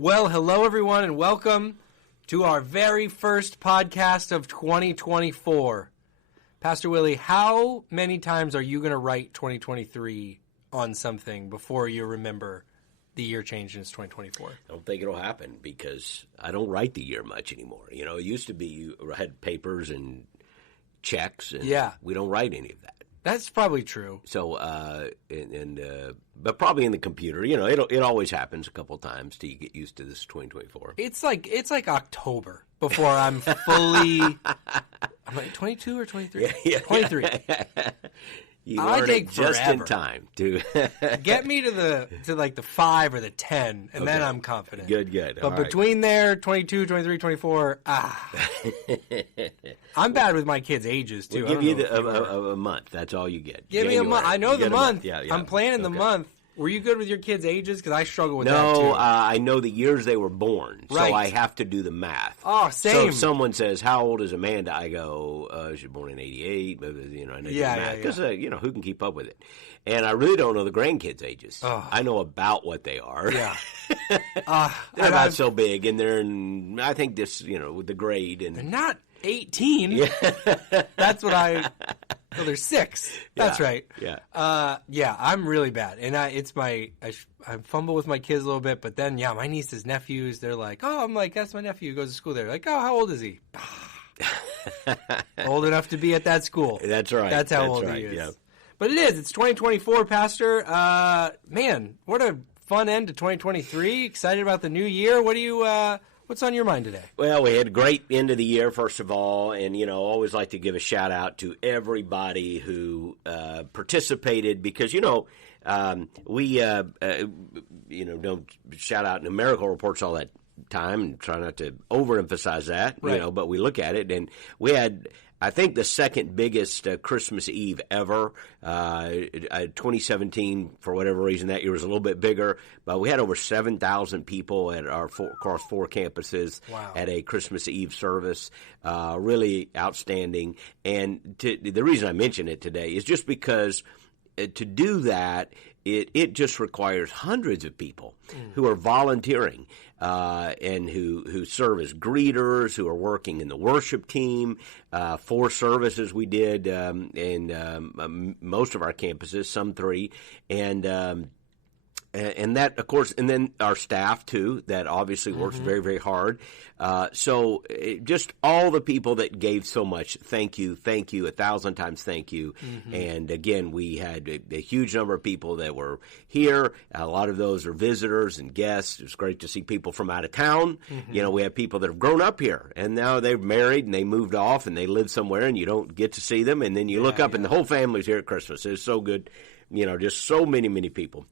Well, hello, everyone, and welcome to our very first podcast of 2024. Pastor Willie, how many times are you going to write 2023 on something before you remember the year changed and it's 2024? I don't think it'll happen because I don't write the year much anymore. You know, it used to be you had papers and checks, and we don't write any of that. That's probably true. So, but probably in the computer, you know, it always happens a couple times till you get used to this 2024. It's like October before I'm fully. I'm like 22 or 23. Yeah. 23. You learn it just in time to get me to the 5 or the 10, and then I'm confident. Good. But between there, 22, 23, 24, I'm bad with my kids' ages too. We'll give you a month. That's all you get. Give me a month. I know the month. Yeah. I'm planning the month. Were you good with your kids' ages? Because I struggle with that too. No, I know the years they were born, right. So I have to do the math. Oh, same. So if someone says, "How old is Amanda?" I go, "She was born in '88." You know, I know the math because you know, who can keep up with it. And I really don't know the grandkids' ages. Oh. I know about what they are. Yeah, they're not so big, and they're in, I think this, you know, with the grade and they're not 18. Yeah. That's what I. Well, they're 6. That's right. Yeah. I'm really bad, and I fumble with my kids a little bit, but then my nieces, nephews, they're like, oh, I'm like, that's my nephew who goes to school there. Like, oh, how old is he? Old enough to be at that school. That's right. That's how old he is. Yeah. But it is. It's 2024, Pastor. Man, what a fun end to 2023. Excited about the new year. What do you? What's on your mind today? Well, we had a great end of the year, first of all, and, you know, always like to give a shout-out to everybody who participated because, you know, we, don't shout out numerical reports all that time and try not to overemphasize that, right. You know, but we look at it, and we had, I think, the second biggest Christmas Eve ever. 2017, for whatever reason, that year was a little bit bigger, but we had over 7,000 people at across 4 campuses. Wow. At a Christmas Eve service. Really outstanding. And the reason I mention it today is just because to do that, it just requires hundreds of people who are volunteering and who serve as greeters, who are working in the worship team. 4 services we did in most of our campuses, some 3, and that, of course, and then our staff, too, that obviously works very, very hard. So just all the people that gave so much, thank you, 1,000 times thank you. And, again, we had a huge number of people that were here. A lot of those are visitors and guests. It was great to see people from out of town. You know, we have people that have grown up here, and now they're married, and they moved off, and they live somewhere, and you don't get to see them. And then you look up, and the whole family's here at Christmas. It's so good. You know, just so many, many people.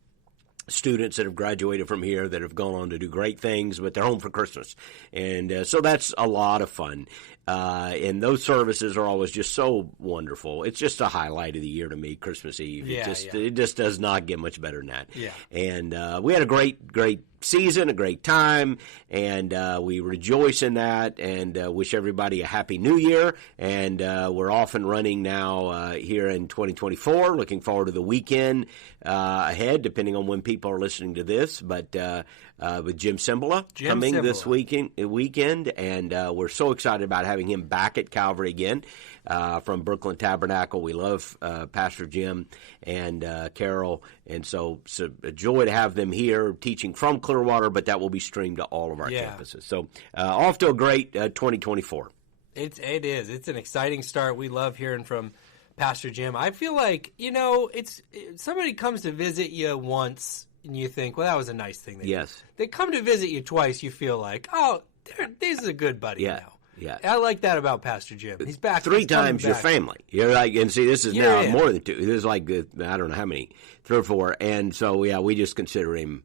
Students that have graduated from here that have gone on to do great things, but they're home for Christmas. And so that's a lot of fun. And those services are always just so wonderful. It's just a highlight of the year to me, Christmas Eve. It just does not get much better than that. Yeah. And we had a great season, a great time, and we rejoice in that and wish everybody a happy new year. And we're off and running now here in 2024. Looking forward to the weekend ahead, depending on when people are listening to this. But with Jim Cymbala coming this weekend, and we're so excited about having him back at Calvary again from Brooklyn Tabernacle. We love Pastor Jim and Carol, and so it's a joy to have them here teaching from Clearwater, but that will be streamed to all of our campuses. So off to a great 2024. It is. It's an exciting start. We love hearing from Pastor Jim. I feel like, you know, somebody comes to visit you once, and you think, well, that was a nice thing. They come to visit you twice, you feel like, oh, this is a good buddy now. Yeah, I like that about Pastor Jim. He's back 3 times your family. You're like, and see, this is now more than 2. This is like I don't know how many, 3 or 4. And so we just consider him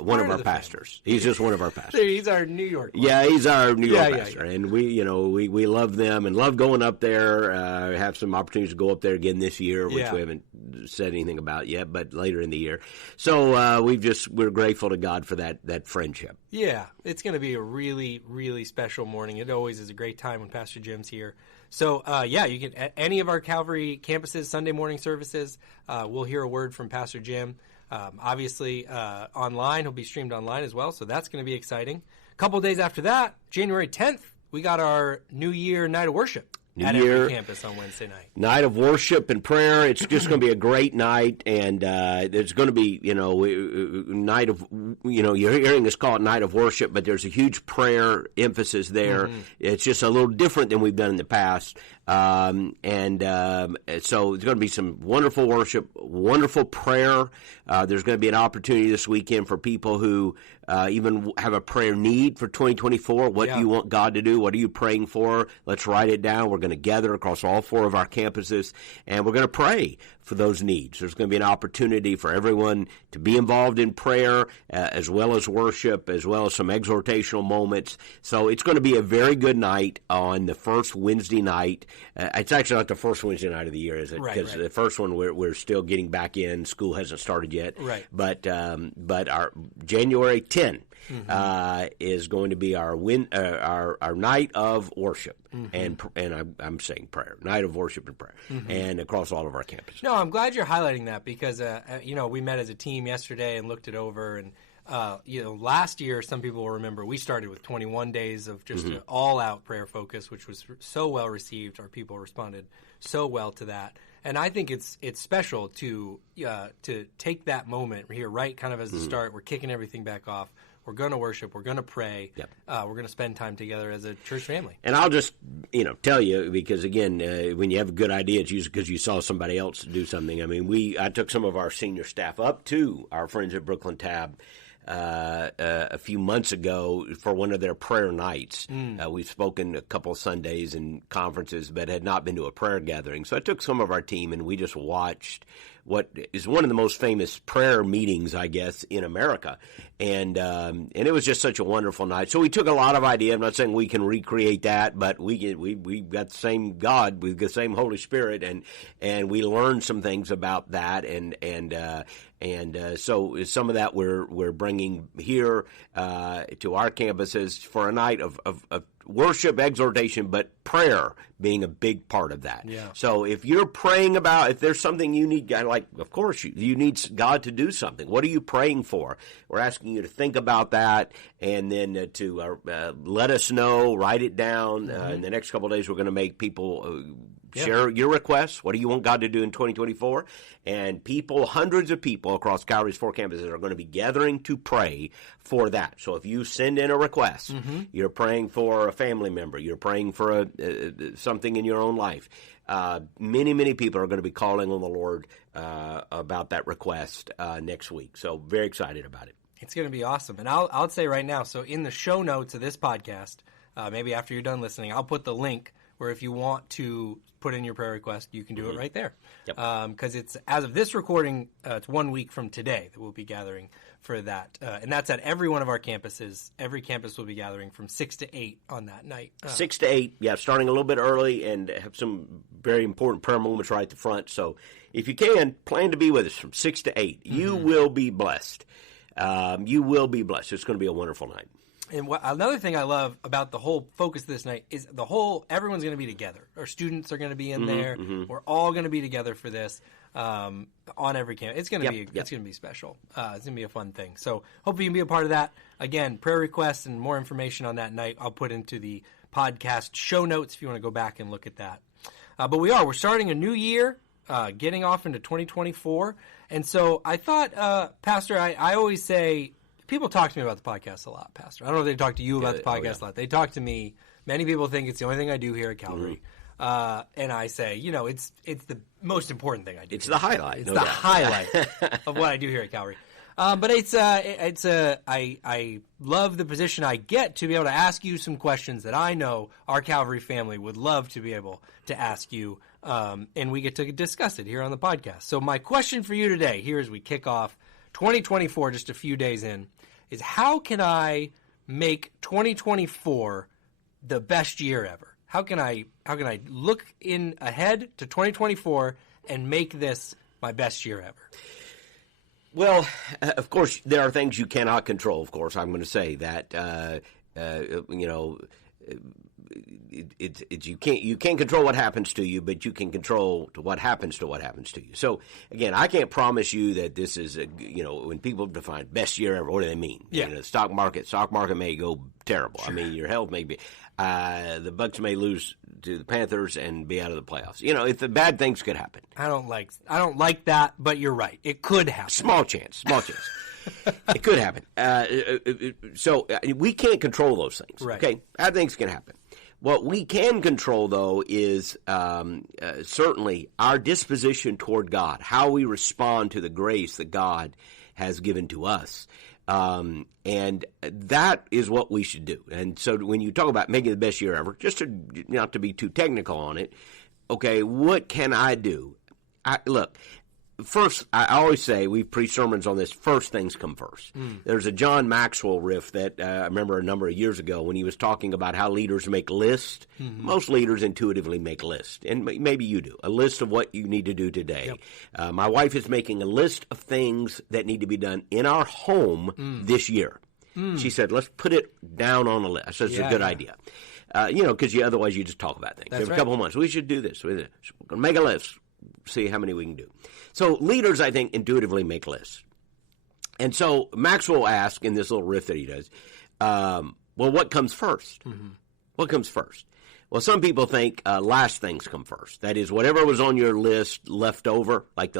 one of our pastors. He's just one of our pastors. He's our New York one. Yeah, he's our New York pastor. Yeah. And we love them and love going up there. Have some opportunities to go up there again this year, which we haven't said anything about yet, but later in the year. So we're grateful to God for that friendship. Yeah, it's going to be a really, really special morning. It always is a great time when Pastor Jim's here. So, you can, at any of our Calvary campuses, Sunday morning services, we'll hear a word from Pastor Jim. Obviously, online. He'll be streamed online as well, so that's going to be exciting. A couple of days after that, January 10th, we got our New Year night of worship at every campus on Wednesday night. Night of worship and prayer. It's just going to be a great night, and there's going to be, night of, you're hearing us call it night of worship, but there's a huge prayer emphasis there. Mm-hmm. It's just a little different than we've done in the past. So there's going to be some wonderful worship, wonderful prayer. There's going to be an opportunity this weekend for people who even have a prayer need for 2024. What do you want God to do? What are you praying for? Let's write it down. We're going to gather across all 4 of our campuses, and we're going to pray for those needs. There's going to be an opportunity for everyone to be involved in prayer, as well as worship, as well as some exhortational moments. So it's going to be a very good night on the first Wednesday night. It's actually not the first Wednesday night of the year, is it? Because the first one we're still getting back in. School hasn't started yet. Right. But our January 10th is going to be our night of worship, and I'm saying prayer, night of worship and prayer, and across all of our campuses. No, I'm glad you're highlighting that because we met as a team yesterday and looked it over, and last year, some people will remember, we started with 21 days of just an all-out prayer focus, which was so well received. Our people responded so well to that. And I think it's special to take that moment here, right, kind of as the start. We're kicking everything back off. We're going to worship. We're going to pray. Yep. We're going to spend time together as a church family. And I'll just, tell you, because, again, when you have a good idea, it's usually because you saw somebody else do something. I mean, I took some of our senior staff up to our friends at Brooklyn Tab a few months ago for one of their prayer nights. We've spoken a couple of Sundays in conferences, but had not been to a prayer gathering. So I took some of our team, and we just watched what is one of the most famous prayer meetings, I guess, in America. And it was just such a wonderful night. So we took a lot of idea. I'm not saying we can recreate that, but we've got the same God, we've got the same Holy Spirit, and we learned some things about that, and so some of that we're bringing here to our campuses for a night of worship, exhortation, but prayer being a big part of that. Yeah. So if you're praying about, if there's something you need, like, of course, you need God to do something. What are you praying for? We're asking you to think about that, and then to let us know, write it down. In the next couple of days, we're going to make people share your requests. What do you want God to do in 2024? And people, hundreds of people across Calvary's 4 campuses are going to be gathering to pray for that. So if you send in a request, you're praying for a family member, you're praying for something in your own life, many, many people are going to be calling on the Lord about that request next week. So very excited about it. It's going to be awesome. And I'll say right now, so in the show notes of this podcast, maybe after you're done listening, I'll put the link where if you want to put in your prayer request, you can do it right there. Because it's, as of this recording, it's 1 week from today that we'll be gathering for that. And that's at every one of our campuses. Every campus will be gathering from 6 to 8 on that night. 6 to 8, starting a little bit early, and have some very important prayer moments right at the front. So if you can, plan to be with us from 6 to 8. You will be blessed. You will be blessed. It's going to be a wonderful night. And another thing I love about the whole focus of this night is everyone's going to be together. Our students are going to be in there. We're all going to be together for this on every camp. It's going to it's going to be special. It's going to be a fun thing. So hopefully you can be a part of that. Again, prayer requests and more information on that night I'll put into the podcast show notes if you want to go back and look at that. But we're starting a new year, getting off into 2024. And so I thought, Pastor, I always say, people talk to me about the podcast a lot, Pastor. I don't know if they talk to you about the podcast a lot. They talk to me. Many people think it's the only thing I do here at Calvary. And I say, it's the most important thing I do. It's the highlight. It's the highlight of what I do here at Calvary. But I love the position I get to be able to ask you some questions that I know our Calvary family would love to be able to ask you, and we get to discuss it here on the podcast. So my question for you today, here as we kick off 2024, just a few days in, is how can I make 2024 the best year ever? How can I look in ahead to 2024 and make this my best year ever? Well, of course, there are things you cannot control. Of course, I'm going to say that. you can't control what happens to you, but you can control what happens to you. So again, I can't promise you that this is when people define best year ever, what do they mean? Yeah. The stock market may go terrible. Sure. I mean, your health may be. The Bucks may lose to the Panthers and be out of the playoffs. If the bad things could happen. I don't like that, but you're right. It could happen. Small chance. It could happen. So we can't control those things. Right. Okay, bad things can happen. What we can control, though, is certainly our disposition toward God, how we respond to the grace that God has given to us. And that is what we should do. And so when you talk about making the best year ever, just to not to be too technical on it, okay, what can I do? Look, first, I always say, we've preached sermons on this, first things come first. There's a John Maxwell riff that I remember a number of years ago when he was talking about how leaders make lists. Most leaders intuitively make lists, and maybe you do, a list of what you need to do today. Yep. My wife is making a list of things that need to be done in our home this year. She said, let's put it down on a list. I said, it's a good idea. Because otherwise you just talk about things. That's Every couple of months, we should do this. We're going to make a list, see how many we can do. So leaders, I think, intuitively make lists. And so Maxwell asked in this little riff that he does, well, what comes first? What comes first? Well, some people think last things come first. That is, whatever was on your list left over, like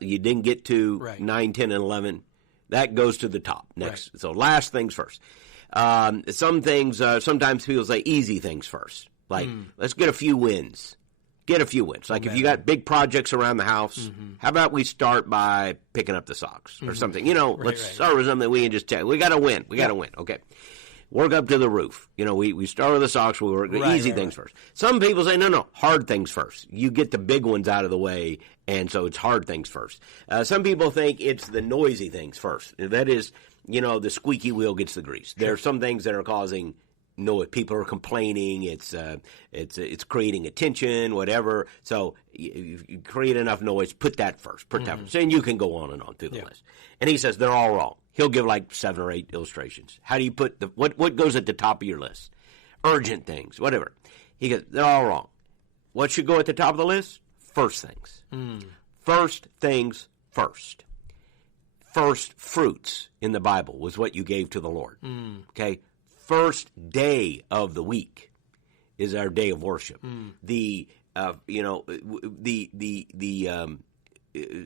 you didn't get to 9, 10, and 11, that goes to the top next. Right. So last things first. Some things, sometimes people say easy things first. Like, let's get a few wins. Like if you got big projects around the house, how about we start by picking up the socks or something? Let's start with something we can just tell. We got to win. Okay. Work up to the roof. We start with the socks. We work easy things first. Some people say, no, hard things first. You get the big ones out of the way, and so it's hard things first. Some people think it's the noisy things first. That is, the squeaky wheel gets the grease. There are some things that are causing noise. People are complaining. It's creating attention, whatever. So you create enough noise. Put that first. And you can go on and on through the list. And he says they're all wrong. He'll give like 7 or 8 illustrations. How do you put what goes at the top of your list? Urgent things, whatever. He goes, they're all wrong. What should go at the top of the list? First things. First things first. First fruits in the Bible was what you gave to the Lord. Okay? First day of the week is our day of worship.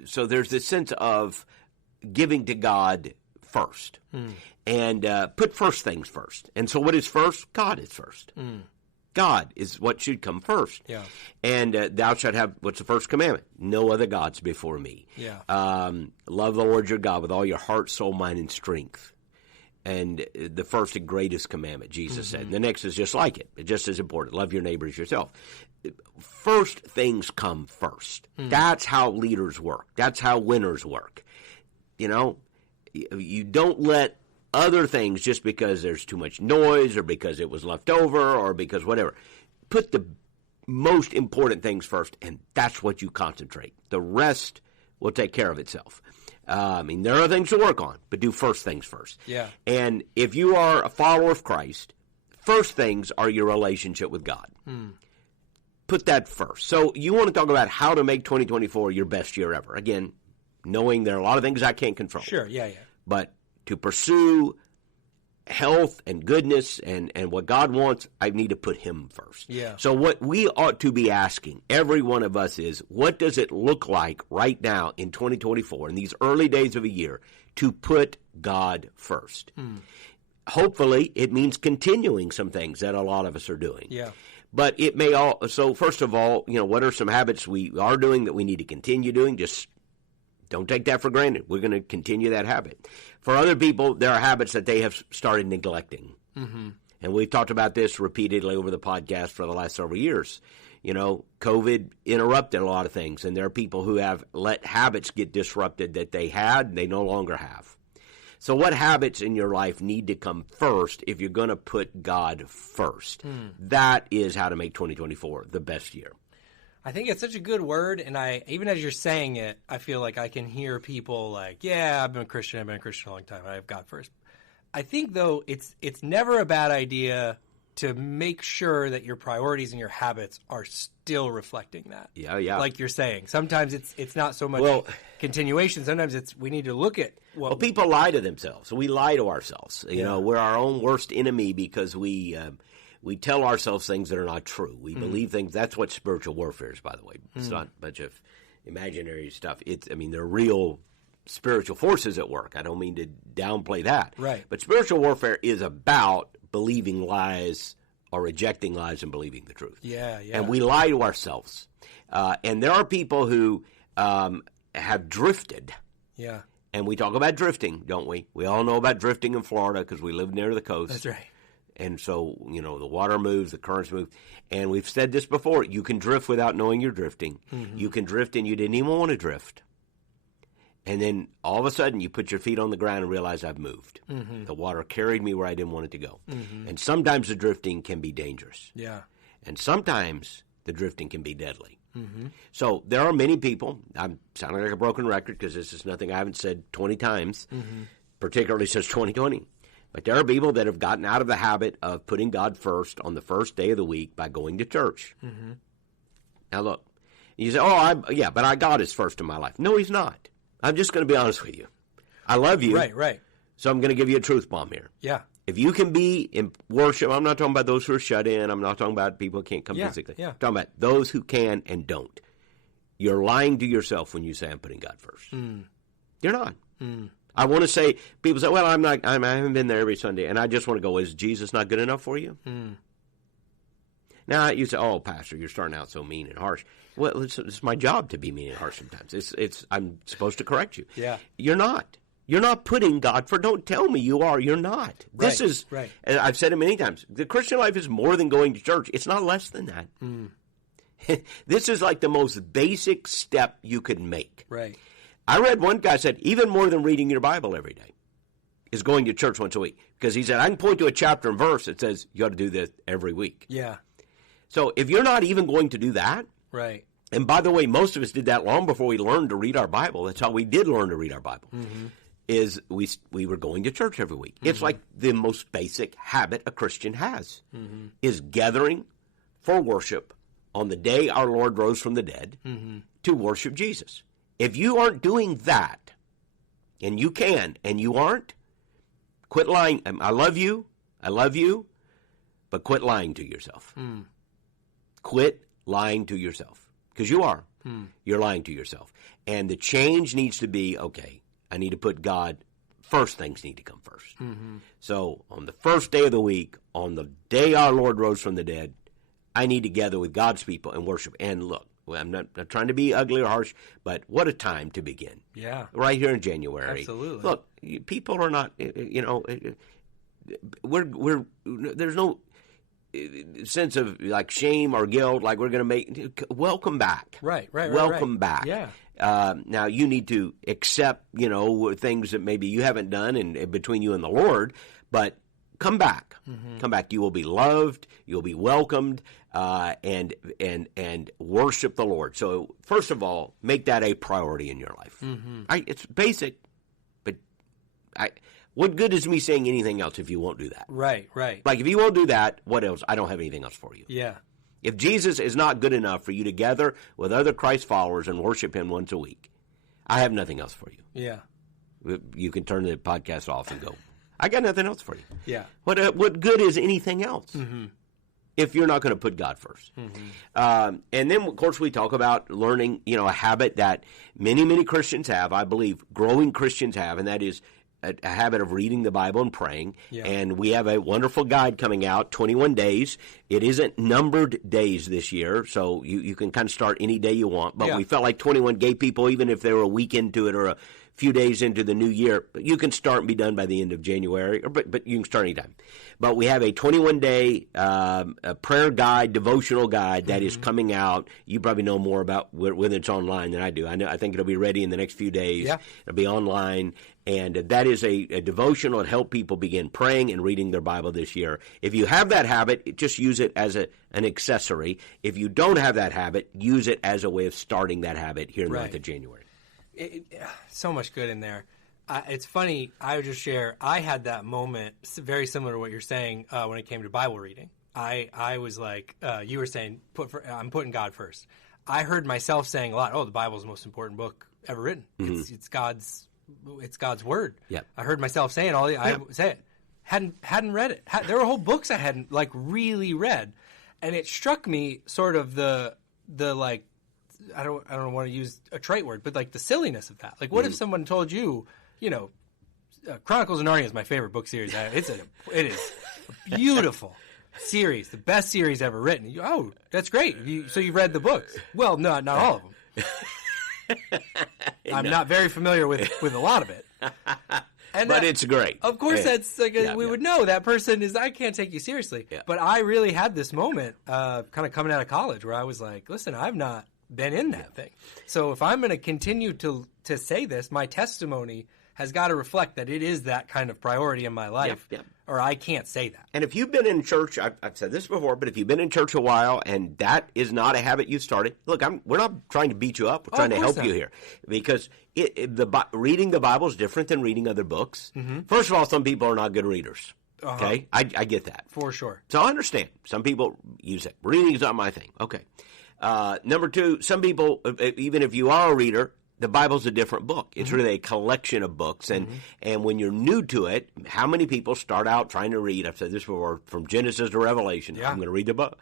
So there's this sense of giving to God first, and put first things first. And so what is first? God is first. God is what should come first. Yeah. And thou shalt have, what's the first commandment? No other gods before me. Yeah. Love the Lord your God with all your heart, soul, mind, and strength. And the first and greatest commandment, Jesus said. And the next is just like it, just as important. Love your neighbor as yourself. First things come first. That's how leaders work. That's how winners work. You don't let other things, just because there's too much noise or because it was left over or because whatever. Put the most important things first, and that's what you concentrate. The rest will take care of itself. There are things to work on, but do first things first. Yeah. And if you are a follower of Christ, first things are your relationship with God. Put that first. So you want to talk about how to make 2024 your best year ever. Again, knowing there are a lot of things I can't control. Sure, yeah. But to pursue health and goodness and what God wants, I need to put Him first. Yeah. So what we ought to be asking, every one of us, is what does it look like right now in 2024, in these early days of a year, to put God first? Hopefully, it means continuing some things that a lot of us are doing. Yeah. But it may so first of all, what are some habits we are doing that we need to continue doing? Just don't take that for granted. We're going to continue that habit. For other people, there are habits that they have started neglecting. And we've talked about this repeatedly over the podcast for the last several years. COVID interrupted a lot of things, and there are people who have let habits get disrupted that they had, they no longer have. So what habits in your life need to come first if you're going to put God first? That is how to make 2024 the best year. I think it's such a good word, and even as you're saying it, I feel like I can hear people like, yeah, I've been a Christian a long time, I have God first. I think, though, it's never a bad idea to make sure that your priorities and your habits are still reflecting that. Yeah. Like you're saying, sometimes it's not so much continuation. Sometimes we need to look at well, people lie to themselves. We lie to ourselves. You know, we're our own worst enemy because we tell ourselves things that are not true. We believe things. That's what spiritual warfare is, by the way. It's not a bunch of imaginary stuff. They're real spiritual forces at work. I don't mean to downplay that. Right. But spiritual warfare is about believing lies or rejecting lies and believing the truth. Yeah. And we lie to ourselves. And there are people who have drifted. Yeah. And we talk about drifting, don't we? We all know about drifting in Florida because we live near the coast. That's right. And so, the water moves, the currents move. And we've said this before. You can drift without knowing you're drifting. Mm-hmm. You can drift and you didn't even want to drift. And then all of a sudden you put your feet on the ground and realize I've moved. Mm-hmm. The water carried me where I didn't want it to go. Mm-hmm. And sometimes the drifting can be dangerous. Yeah. And sometimes the drifting can be deadly. Mm-hmm. So there are many people, I'm sounding like a broken record because this is nothing I haven't said 20 times, particularly since 2020. But there are people that have gotten out of the habit of putting God first on the first day of the week by going to church. Mm-hmm. Now look, you say, but God is first in my life. No, he's not. I'm just going to be honest with you. I love you. Right. So I'm going to give you a truth bomb here. Yeah. If you can be in worship, I'm not talking about those who are shut in. I'm not talking about people who can't come physically. Yeah. I'm talking about those who can and don't. You're lying to yourself when you say I'm putting God first. You're not. I want to say, people say, well, I haven't been there every Sunday. And I just want to go, is Jesus not good enough for you? Now, you say, oh, Pastor, you're starting out so mean and harsh. Well, it's my job to be mean and harsh sometimes. I'm supposed to correct you. Yeah. You're not. You're not putting God first. Don't tell me you are. You're not. This is, and I've said it many times, the Christian life is more than going to church. It's not less than that. This is like the most basic step you could make. Right. I read one guy said, even more than reading your Bible every day is going to church once a week. Because he said, I can point to a chapter and verse that says you ought to do this every week. Yeah. So if you're not even going to do that, right. And by the way, most of us did that long before we learned to read our Bible. That's how we did learn to read our Bible. Is we were going to church every week. It's like the most basic habit a Christian has, is gathering for worship on the day our Lord rose from the dead to worship Jesus. If you aren't doing that, and you can, and you aren't, quit lying. I love you, but quit lying to yourself. Quit lying to yourself, because you are. You're lying to yourself. And the change needs to be, okay, I need to put God first. Things need to come first. So on the first day of the week, on the day our Lord rose from the dead, I need to gather with God's people and worship. And look, I'm not trying to be ugly or harsh, but what a time to begin. Yeah. Right here in January. Absolutely. Look, people are not, there's no sense of like shame or guilt, like we're going to make, welcome back. Right. Welcome back. Yeah. Now you need to accept, things that maybe you haven't done and between you and the Lord, but come back. Come back. You will be loved. You'll be welcomed, and worship the Lord. So first of all, make that a priority in your life. It's basic, but what good is me saying anything else if you won't do that? Right. Like if you won't do that, what else? I don't have anything else for you. Yeah. If Jesus is not good enough for you to gather with other Christ followers and worship him once a week, I have nothing else for you. Yeah. You can turn the podcast off and go, I got nothing else for you. Yeah. What good is anything else if you're not going to put God first? And then, of course, we talk about learning, a habit that many, many Christians have, I believe growing Christians have, and that is a habit of reading the Bible and praying. Yeah. And we have a wonderful guide coming out, 21 days. It isn't numbered days this year, so you can kind of start any day you want. But we felt like 21 gave people, even if they were a week into it or a few days into the new year, you can start and be done by the end of January, but you can start anytime. But we have a 21-day prayer guide, devotional guide that is coming out. You probably know more about whether it's online than I do. I think it'll be ready in the next few days. Yeah. It'll be online. And that is a devotional to help people begin praying and reading their Bible this year. If you have that habit, just use it as an accessory. If you don't have that habit, use it as a way of starting that habit here in the month of January. So much good in there. It's funny, I would just share, I had that moment very similar to what you're saying when it came to Bible reading. I was like, you were saying, I'm putting God first. I heard myself saying a lot, the Bible's the most important book ever written. Mm-hmm. It's God's word. Yep. I heard myself saying I say it. Hadn't read it. There were whole books I hadn't like really read. And it struck me sort of the like, I don't want to use a trite word, but like the silliness of that. Like, what if someone told you, Chronicles of Narnia is my favorite book series. It is a beautiful series, the best series ever written. That's great. So you've read the books? Well, no, not all of them. I'm not very familiar with a lot of it. But it's great. Of course, that's like we would know that person is. I can't take you seriously. Yeah. But I really had this moment, kind of coming out of college, where I was like, "Listen, I've not been in that thing. So if I'm going to continue to say this, my testimony has got to reflect that it is that kind of priority in my life, or I can't say that." And if you've been in church, I've said this before, but if you've been in church a while and that is not a habit you've started, look, we're not trying to beat you up. We're trying to help you here, because reading the Bible is different than reading other books. Mm-hmm. First of all, some people are not good readers. Uh-huh. Okay, I get that for sure. So I understand. Some people use it. Reading is not my thing. Okay. Number two, some people, even if you are a reader, the Bible's a different book. It's really a collection of books. And when you're new to it, how many people start out trying to read, I've said this before, from Genesis to Revelation. Yeah. I'm going to read the book.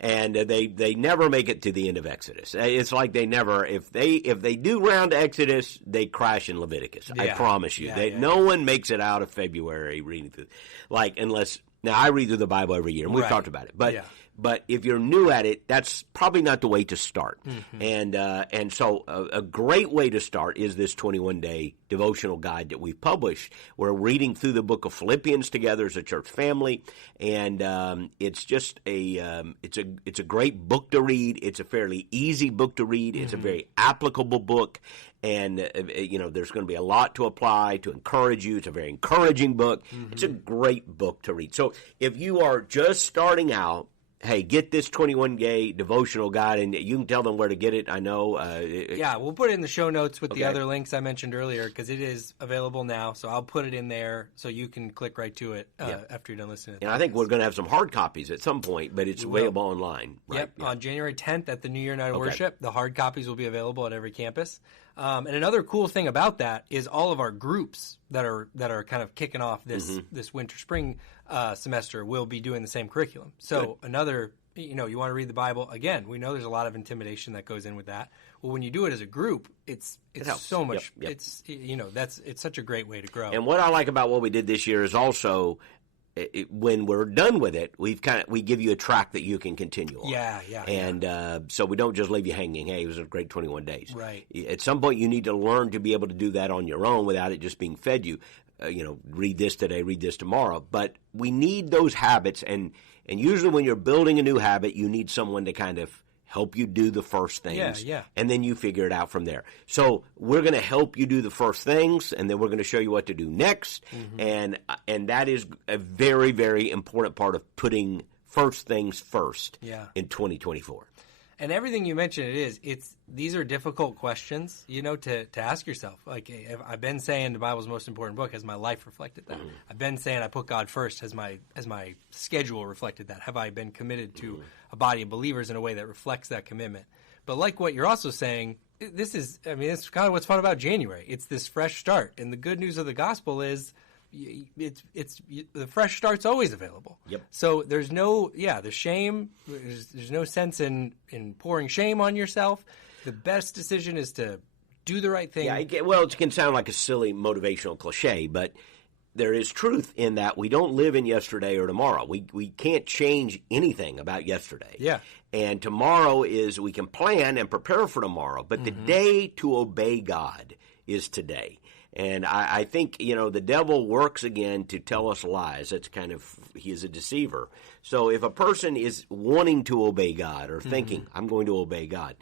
And they never make it to the end of Exodus. It's like they never, if they do round to Exodus, they crash in Leviticus. Yeah. I promise you. No one makes it out of February reading through. Unless, now I read through the Bible every year, and we've talked about it. But if you're new at it, that's probably not the way to start. Mm-hmm. And so a great way to start is this 21-day devotional guide that we've published. We're reading through the book of Philippians together as a church family, and it's just it's a great book to read. It's a fairly easy book to read. It's a very applicable book. And, there's going to be a lot to apply to encourage you. It's a very encouraging book. Mm-hmm. It's a great book to read. So if you are just starting out, hey, get this 21-day devotional guide, and you can tell them where to get it. I know. We'll put it in the show notes with the other links I mentioned earlier, because it is available now. So I'll put it in there so you can click right to it after you're done listening. And I think we're going to have some hard copies at some point, but it's available online. Right? Yep. On January 10th at the New Year Night of Worship, the hard copies will be available at every campus. And another cool thing about that is all of our groups that are kind of kicking off this winter-spring semester will be doing the same curriculum. So another, you want to read the Bible, again, we know there's a lot of intimidation that goes in with that. Well, when you do it as a group, it's so much, it's such a great way to grow. And what I like about what we did this year is also, when we're done with it, we give you a track that you can continue on. And so we don't just leave you hanging. Hey, it was a great 21 days. Right. At some point, you need to learn to be able to do that on your own without it just being fed you. Read this today, read this tomorrow. But we need those habits, and usually when you're building a new habit, you need someone to kind of help you do the first things, and then you figure it out from there. So we're going to help you do the first things, and then we're going to show you what to do next, and that is a very, very important part of putting first things first in 2024. And everything you mentioned, these are difficult questions, to ask yourself. Like, I've been saying the Bible's most important book. Has my life reflected that? Mm-hmm. I've been saying I put God first. Has my schedule reflected that? Have I been committed to a body of believers in a way that reflects that commitment? But like what you're also saying, it's kind of what's fun about January. It's this fresh start. And the good news of the gospel is the fresh start's always available. Yep. So there's no the shame. There's no sense in pouring shame on yourself. The best decision is to do the right thing. Yeah. It can sound like a silly motivational cliche, but there is truth in that we don't live in yesterday or tomorrow. We can't change anything about yesterday. Yeah. And tomorrow is, we can plan and prepare for tomorrow, but the day to obey God is today. And I think, the devil works again to tell us lies. That's he is a deceiver. So if a person is wanting to obey God or thinking, I'm going to obey God,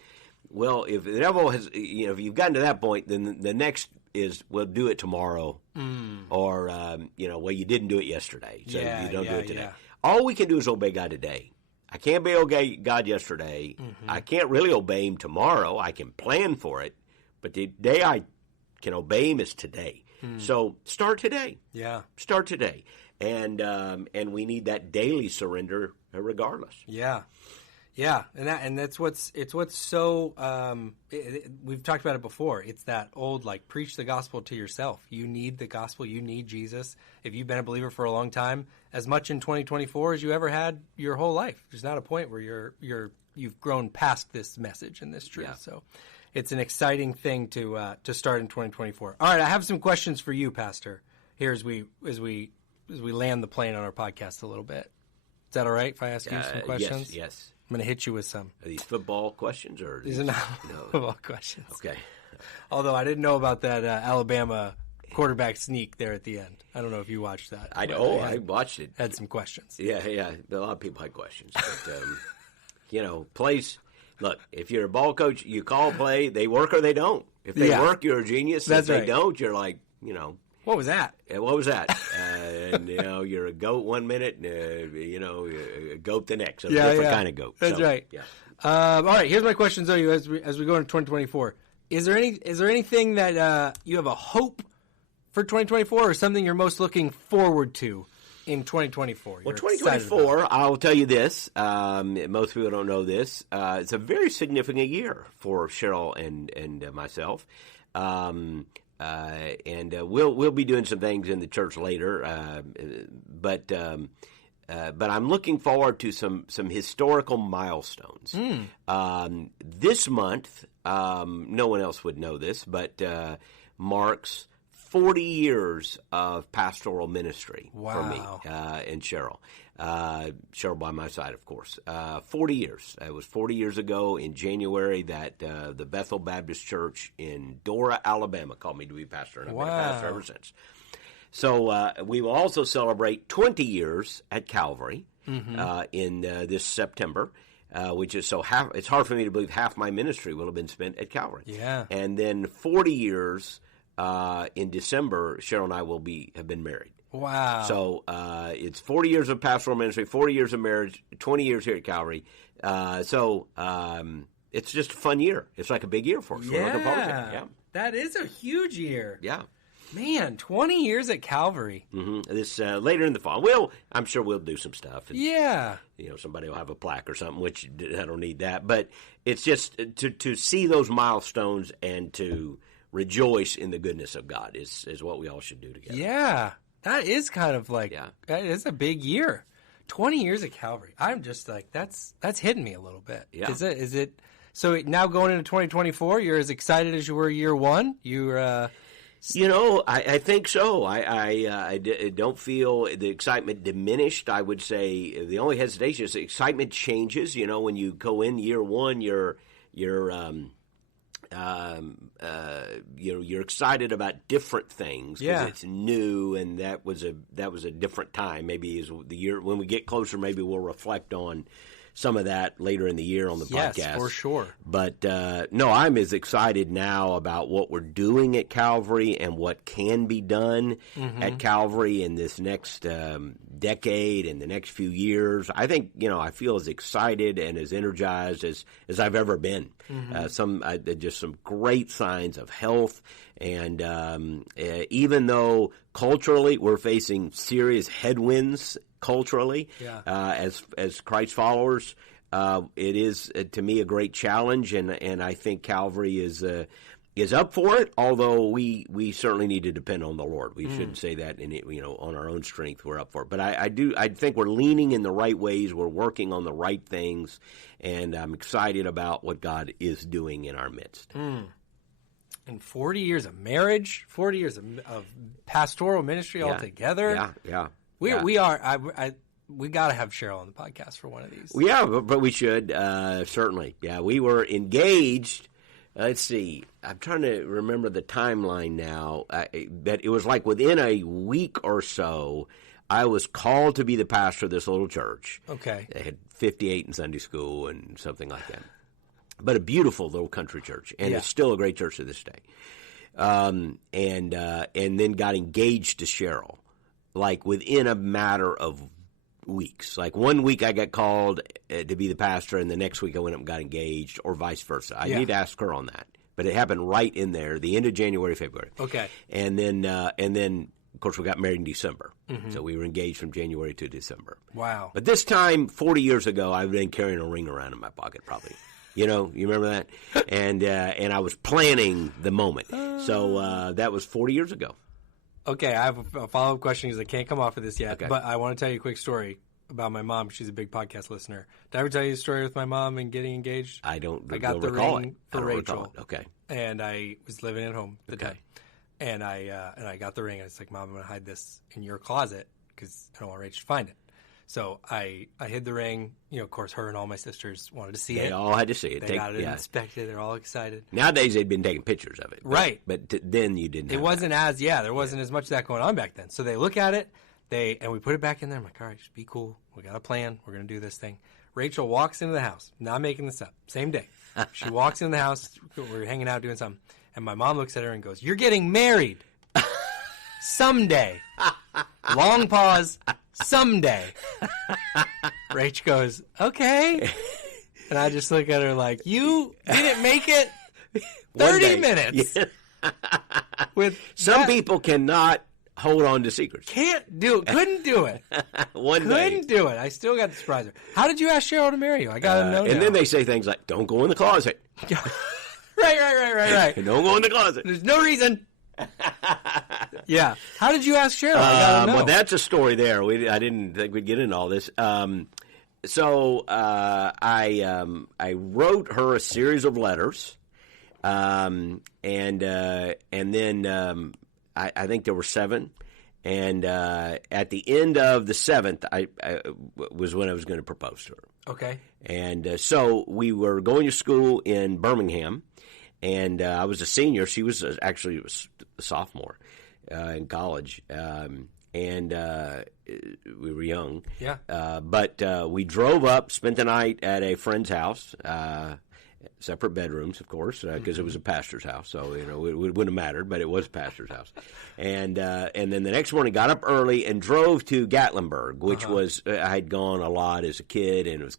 well, if the devil has, if you've gotten to that point, then the next is, well, do it tomorrow. Or, well, you didn't do it yesterday, so you don't do it today. All we can do is obey God today. I can't obey God yesterday. I can't really obey him tomorrow. I can plan for it. But the day I can obey him is today. So start today. Yeah. Start today. and we need that daily surrender regardless. Yeah. Yeah, and that's what's so we've talked about it before. It's that old preach the gospel to yourself. You need the gospel. You need Jesus. If you've been a believer for a long time, as much in 2024 as you ever had your whole life, there's not a point where you've grown past this message and this truth. Yeah. So it's an exciting thing to start in 2024. All right, I have some questions for you, Pastor. Here as we land the plane on our podcast a little bit. Is that all right if I ask you some questions? Yes. I'm going to hit you with some. Are these football questions? Or these are not football questions. Okay. Although I didn't know about that Alabama quarterback sneak there at the end. I don't know if you watched that. I know. I watched it. Had some questions. Yeah. A lot of people had questions. But, plays. Look, if you're a ball coach, you call a play. They work or they don't. If they work, you're a genius. That's if they don't, you're like, What was that? What was that? And you're a goat 1 minute, and a goat the next. A different kind of goat. That's right. Yeah. All right. Here's my questions, though. As we go into 2024, is there anything that you have a hope for 2024, or something you're most looking forward to in 2024? Well, 2024, I'll tell you this. Most people don't know this. It's a very significant year for Cheryl and myself. And we'll be doing some things in the church later, but I'm looking forward to some historical milestones. This month, no one else would know this, but marks 40 years of pastoral ministry for me and Cheryl. Cheryl by my side, of course. 40 years. It was 40 years ago in January that the Bethel Baptist Church in Dora, Alabama called me to be pastor, and I've been a pastor ever since. So we will also celebrate 20 years at Calvary in this September. Which is it's hard for me to believe half my ministry will have been spent at Calvary. Yeah. And then 40 years in December, Cheryl and I have been married. Wow. So it's 40 years of pastoral ministry, 40 years of marriage, 20 years here at Calvary. So it's just a fun year. It's like a big year for us. We're looking forward to it. Yeah. That is a huge year. Yeah. Man, 20 years at Calvary. Mm-hmm. This later in the fall. I'm sure we'll do some stuff. And, somebody will have a plaque or something, which I don't need that. But it's just to see those milestones and to rejoice in the goodness of God is what we all should do together. Yeah. That is kind of that is a big year. 20 years at Calvary. I'm just that's hitting me a little bit. Yeah. Is it so now going into 2024, you're as excited as you were year one? You're I think so. I don't feel the excitement diminished. I would say the only hesitation is the excitement changes. When you go in year one, you're excited about different things because it's new, and that was a different time. Maybe is the year when we get closer, maybe we'll reflect on some of that later in the year on the podcast. Yes, for sure. But no, I'm as excited now about what we're doing at Calvary and what can be done at Calvary in this next decade and the next few years. I think, I feel as excited and as energized as I've ever been. Just some great signs of health. And even though culturally we're facing serious headwinds culturally as Christ followers, it is to me a great challenge, and I think Calvary is up for it. Although we certainly need to depend on the Lord. We shouldn't say that on our own strength we're up for it. But I think we're leaning in the right ways. We're working on the right things, and I'm excited about what God is doing in our midst. And 40 years of marriage, 40 years of pastoral ministry altogether. Yeah. We got to have Cheryl on the podcast for one of these. Yeah, but we should, certainly. Yeah, we were engaged. Let's see. I'm trying to remember the timeline now. But it was like within a week or so, I was called to be the pastor of this little church. Okay. They had 58 in Sunday school and something like that. But a beautiful little country church, and it's still a great church to this day. And then got engaged to Cheryl, like within a matter of weeks. Like 1 week I got called to be the pastor, and the next week I went up and got engaged, or vice versa. I need to ask her on that. But it happened right in there, the end of January, February. Okay. And then of course, we got married in December. So we were engaged from January to December. Wow. But this time, 40 years ago, I've been carrying a ring around in my pocket probably. You know, you remember that? And I was planning the moment. So that was 40 years ago. Okay, I have a follow-up question because I can't come off of this yet. Okay. But I want to tell you a quick story about my mom. She's a big podcast listener. Did I ever tell you the story with my mom and getting engaged? I don't I got the recall ring it. for I don't Rachel. recall it. Okay. And I was living at home at the Okay. time. And I got the ring. And it's like, Mom, I'm going to hide this in your closet because I don't want Rachel to find it. So I hid the ring. You know, of course, her and all my sisters wanted to see They it. all had to see it. They got it inspected. They're all excited. Nowadays, they'd been taking pictures of it. Right. But then you didn't have It wasn't there wasn't as much of that going on back then. So they look at it, and we put it back in there. I'm like, all right, just be cool. We got a plan. We're going to do this thing. Rachel walks into the house. Not making this up. Same day. She walks into the house. We're hanging out doing something. And my mom looks at her and goes, "You're getting married. Someday." Long pause. Someday. Rach goes, "Okay." And I just look at her like, "You didn't make it 30 minutes." With Some that, people cannot hold on to secrets. can't do it. Couldn't do it. One day. Couldn't do it. I still got to surprise her. How did you ask Cheryl to marry you? I got to know. And now. then they say things like, "Don't go in the closet." Right. Don't go in the closet. There's no reason. Yeah. How did you ask Cheryl? I gotta know. Well, that's a story there. I didn't think we'd get into all this. So I wrote her a series of letters, and then I think there were 7. And at the end of the 7th, I was when I was going to propose to her. Okay. And so we were going to school in Birmingham, and I was a senior. She was actually a sophomore in college, and we were young. Yeah. But we drove up, spent the night at a friend's house, separate bedrooms, of course, because it was a pastor's house. So it wouldn't have mattered, but it was a pastor's house. And then the next morning, got up early and drove to Gatlinburg, which was I had gone a lot as a kid, and it was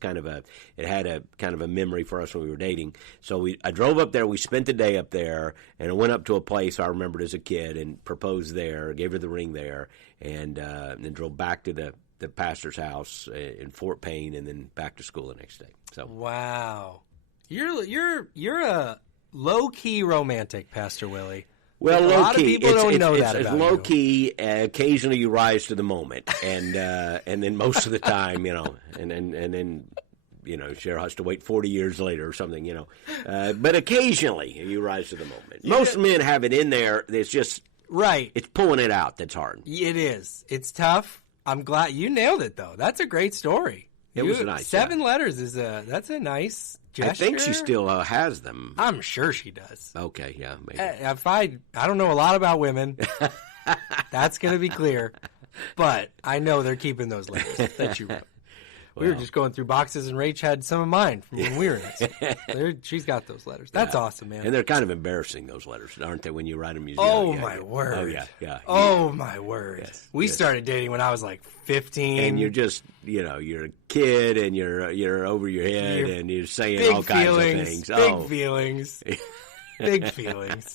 it had a kind of a memory for us when we were dating. So I drove up there. We spent the day up there, and I went up to a place I remembered as a kid and proposed there, gave her the ring there, and then drove back to the pastor's house in Fort Payne, and then back to school the next day. So Wow. You're a low-key romantic, Pastor Willie. well, a low lot key. of people don't know that it's about low you. key. Occasionally, you rise to the moment, and then most of the time, and then Cheryl has to wait 40 years later or something, But occasionally, you rise to the moment. Most men have it in there. It's just Right. it's pulling it out that's hard. It is. It's tough. I'm glad you nailed it, though. That's a great story. It was nice. 7 letters that's a nice gesture. I think she still has them. I'm sure she does. Okay, yeah, maybe. If I don't know a lot about women. That's going to be clear. But I know they're keeping those letters that you wrote. We were just going through boxes, and Rach had some of mine from when we were in school. She's got those letters. That's awesome, man. And they're kind of embarrassing, those letters, aren't they, when you write them? My word. Oh, yeah. Oh, my word. Yes, We yes. started dating when I was like 15. And you're just, you're a kid, and you're over your head, and you're saying big all kinds feelings, of things. Big feelings. Big feelings.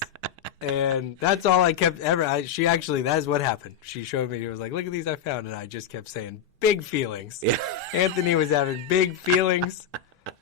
And that's all I kept ever. That is what happened. She showed me. She was like, "Look at these I found," and I just kept saying, "Big feelings." Yeah. Anthony was having big feelings,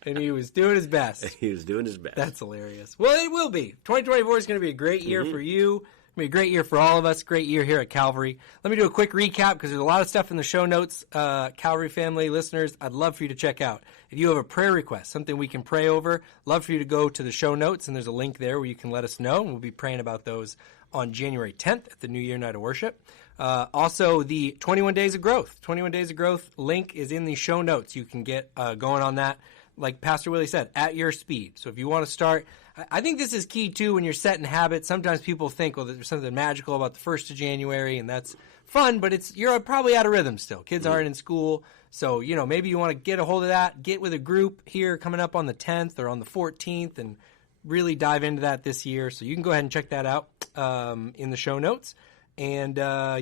and he was doing his best. He was doing his best. That's hilarious. Well, it will be. 2024 is going to be a great year for you. It's going to be a great year for all of us. Great year here at Calvary. Let me do a quick recap because there's a lot of stuff in the show notes. Calvary family listeners, I'd love for you to check out. If you have a prayer request, something we can pray over, love for you to go to the show notes, and there's a link there where you can let us know, and we'll be praying about those on January 10th at the New Year Night of Worship. Also, the 21 Days of Growth. 21 Days of Growth link is in the show notes. You can get going on that, like Pastor Willie said, at your speed. So if you want to start, I think this is key, too, when you're setting habits. Sometimes people think, well, there's something magical about the 1st of January, and that's fun, but you're probably out of rhythm still. Kids aren't in school. So, maybe you want to get a hold of that, get with a group here coming up on the 10th or on the 14th and really dive into that this year. So you can go ahead and check that out in the show notes. And, I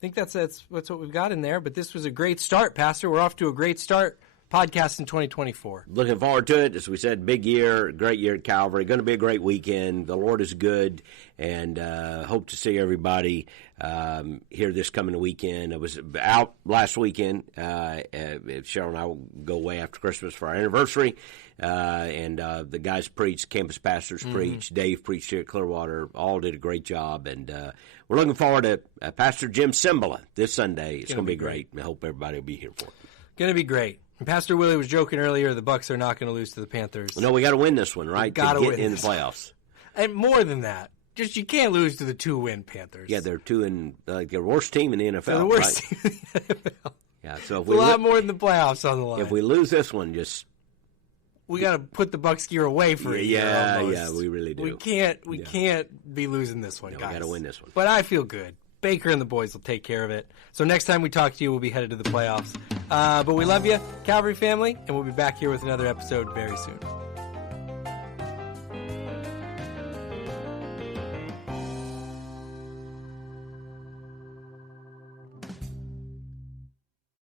think that's what we've got in there. But this was a great start, Pastor. We're off to a great start podcast in 2024. Looking forward to it. As we said, big year, great year at Calvary. Going to be a great weekend. The Lord is good, and hope to see everybody here this coming weekend. I was out last weekend. Cheryl and I will go away after Christmas for our anniversary, and the guys preached, campus pastors preached, Dave preached here at Clearwater. All did a great job, and we're looking forward to Pastor Jim Cimbala this Sunday. It's going to be great. I hope everybody will be here for it. Going to be great. And Pastor Willie was joking earlier, the Bucs are not going to lose to the Panthers. No, we got to win this one, right? Got to get win in the playoffs. And more than that, just you can't lose to the 2-win Panthers. Yeah, they're the worst team in the NFL. They're the worst right? team in the NFL. Yeah, so if it's a lot more than the playoffs on the line. If we lose this one, we got to put the Bucs gear away for a year. Yeah, we really do. We can't be losing this one, guys. We got to win this one. But I feel good. Baker and the boys will take care of it. So next time we talk to you, we'll be headed to the playoffs. But we love you, Calvary family, and we'll be back here with another episode very soon.